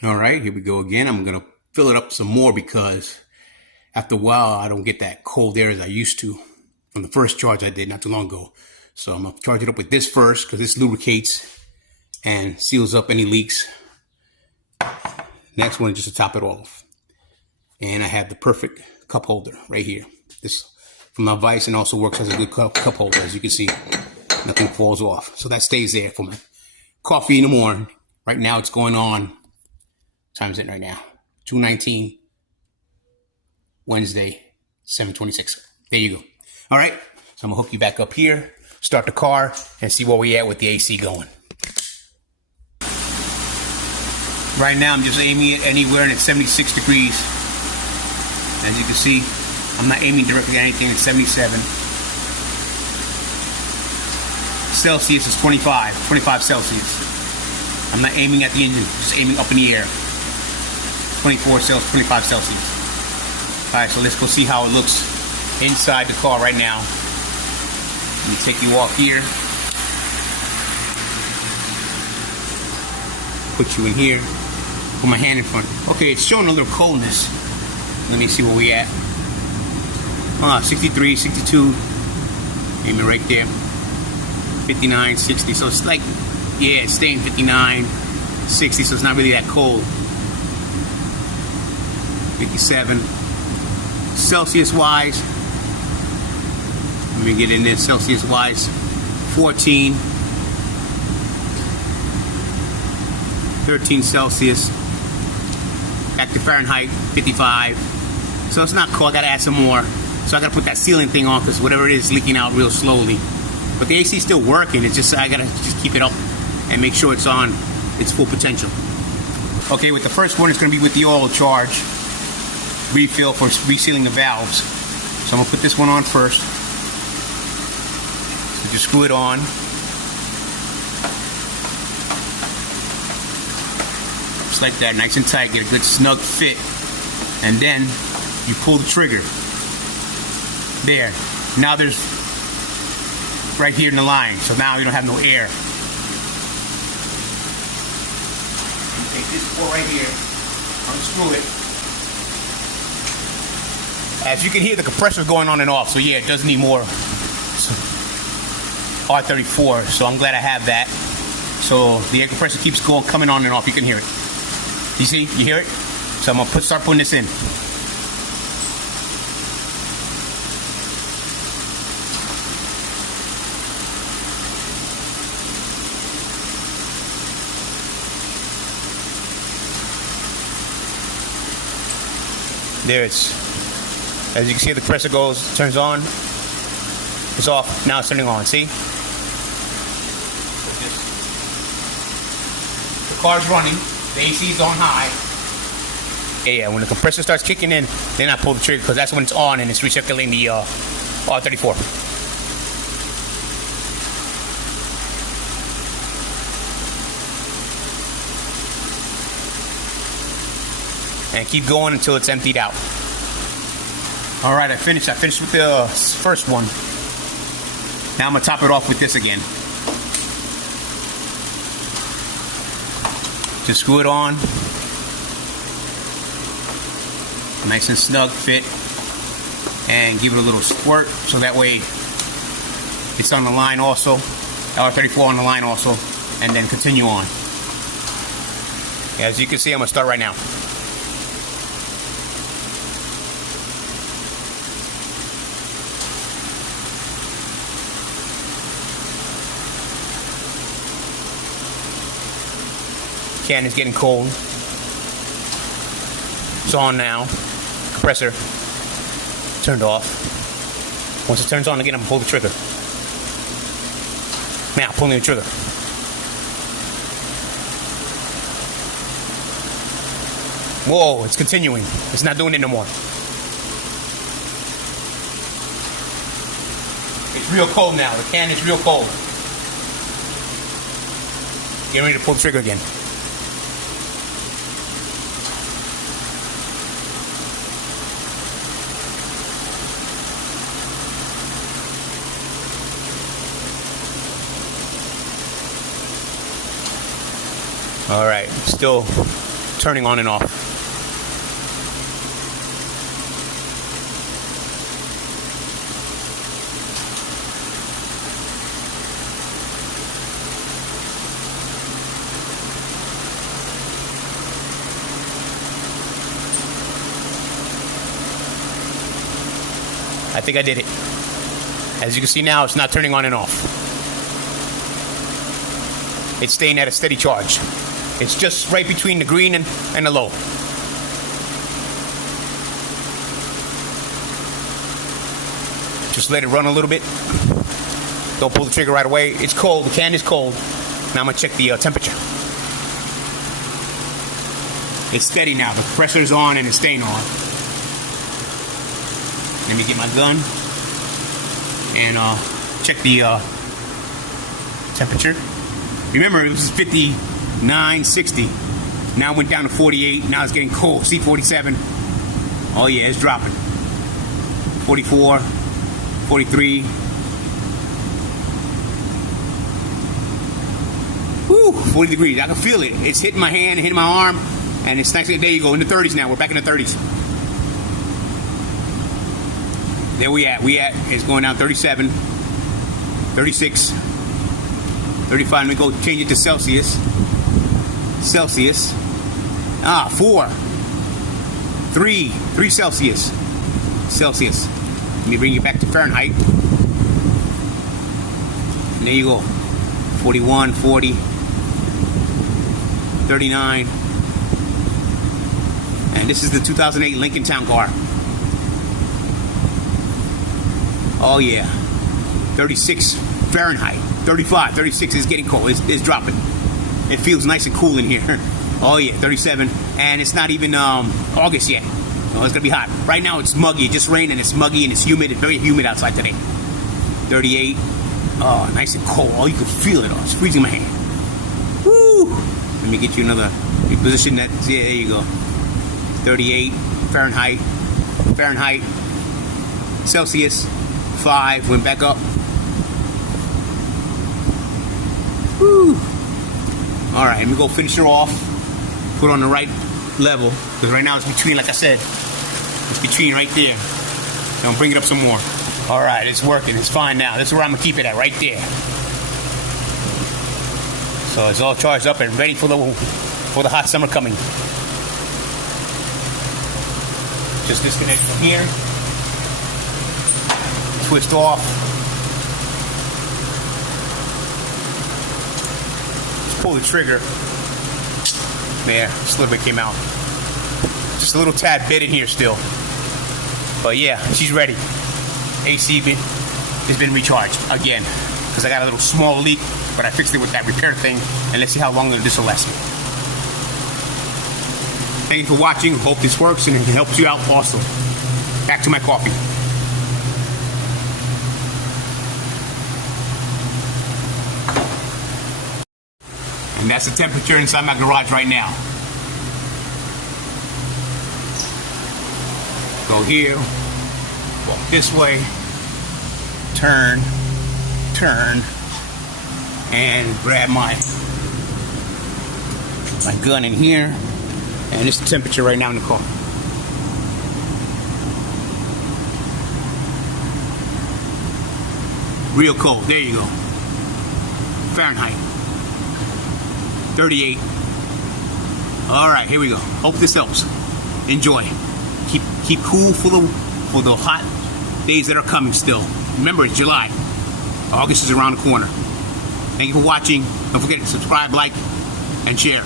All right, here we go again. I'm going to fill it up some more because after a while, I don't get that cold air as I used to from the first charge I did not too long ago. So I'm going to charge it up with this first because this lubricates and seals up any leaks. Next one is just to top it off. And I have the perfect cup holder right here. This from my Vice and also works as a good cup holder. As you can see, nothing falls off. So that stays there for my coffee in the morning. Right now it's going on. Time's it right now? 2:19, Wednesday, 7:26. There you go. All right, so I'm gonna hook you back up here, start the car, and see where we at with the AC going. Right now, I'm just aiming it anywhere and it's 76 degrees. As you can see, I'm not aiming directly at anything. It's 77. Celsius is 25 Celsius. I'm not aiming at the engine, just aiming up in the air. 24 Celsius, 25 Celsius. All right, so let's go see how it looks inside the car right now. Let me take you off here. Put you in here. Put my hand in front. Okay, it's showing a little coldness. Let me see where we at. 63, 62. Aim it right there. 59, 60. So it's like, yeah, it's staying 59, 60. So it's not really that cold. 57 Celsius wise. Let me get in there. Celsius wise 14, 13 Celsius. Back to Fahrenheit 55. So it's not cold. I gotta add some more. So I gotta put that sealing thing on because whatever it is leaking out real slowly. But the AC is still working. It's just I gotta just keep it up and make sure it's on its full potential. Okay, with the first one, it's gonna be with the oil charge. Refill for resealing the valves. So I'm gonna put this one on first. So just screw it on. Just like that, nice and tight, get a good snug fit. And then you pull the trigger. There. Now there's right here in the line. So now you don't have no air. You take this bolt right here, unscrew it. As you can hear, the compressor going on and off, so yeah, it does need more R34, so I'm glad I have that. So the air compressor keeps coming on and off. You can hear it. You see? You hear it? So I'm gonna start putting this in. There it's. As you can see, the compressor turns on, it's off, now it's turning on, see? So the car's running, the AC's on high. Yeah, when the compressor starts kicking in, then I pull the trigger because that's when it's on and it's recirculating the R34. And keep going until it's emptied out. All right, I finished with the first one. Now I'm gonna top it off with this again. Just screw it on. Nice and snug fit. And give it a little squirt so that way it's on the line also. R34 on the line also. And then continue on. As you can see, I'm gonna start right now. Can is getting cold. It's on now. Compressor turned off. Once it turns on again, I'm gonna pull the trigger. Now, pulling the trigger. Whoa, it's continuing. It's not doing it no more. It's real cold now. The can is real cold. Getting ready to pull the trigger again. All right, still turning on and off. I think I did it. As you can see now, it's not turning on and off. It's staying at a steady charge. It's just right between the green and the low. Just let it run a little bit. Don't pull the trigger right away. It's cold. The can is cold. Now I'm going to check the temperature. It's steady now. The compressor is on and it's staying on. Let me get my gun and check the temperature. Remember, it was 59, 60. Now it went down to 48. Now it's getting cold. See, 47. Oh yeah, it's dropping. 44, 43. Woo, 40 degrees. I can feel it. It's hitting my hand, hitting my arm, and it's nice. There you go, in the 30s now. We're back in the 30s. There we at. It's going down 37, 36, 35. Let me go change it to Celsius. 4, 3 Celsius. Let me bring you back to Fahrenheit. And there you go. 41, 40, 39. And this is the 2008 Lincoln Town Car. Oh yeah, 36 Fahrenheit, 35, 36 is getting cold, it's dropping. It feels nice and cool in here. Oh yeah, 37, and it's not even August yet. Oh, it's gonna be hot. Right now it's muggy, it just rained and it's muggy and it's humid, it's very humid outside today. 38, oh, nice and cold. Oh, you can feel it, it's freezing my hand. Woo! Let me get you another position that, yeah, there you go. 38 Fahrenheit, Celsius. 5, went back up. Woo! Alright, let me go finish her off. Put on the right level. Because right now it's between, like I said, it's between right there. Now bring it up some more. Alright, it's working. It's fine now. This is where I'm going to keep it at, right there. So it's all charged up and ready for the hot summer coming. Just disconnect from here. Twist off. Just pull the trigger. There, sliver came out. Just a little tad bit in here still. But yeah, she's ready. AC has been recharged again. Because I got a little small leak, but I fixed it with that repair thing. And let's see how long this will last me. Thank you for watching. Hope this works and it helps you out also. Back to my coffee. And that's the temperature inside my garage right now. Go here, walk this way, turn, and grab my gun in here. And this is the temperature right now in the car. Real cold, there you go. Fahrenheit. 38. All right, here we go. Hope this helps. Enjoy. Keep cool for the hot days that are coming still. Remember, it's July. August is around the corner. Thank you for watching. Don't forget to subscribe, like, and share.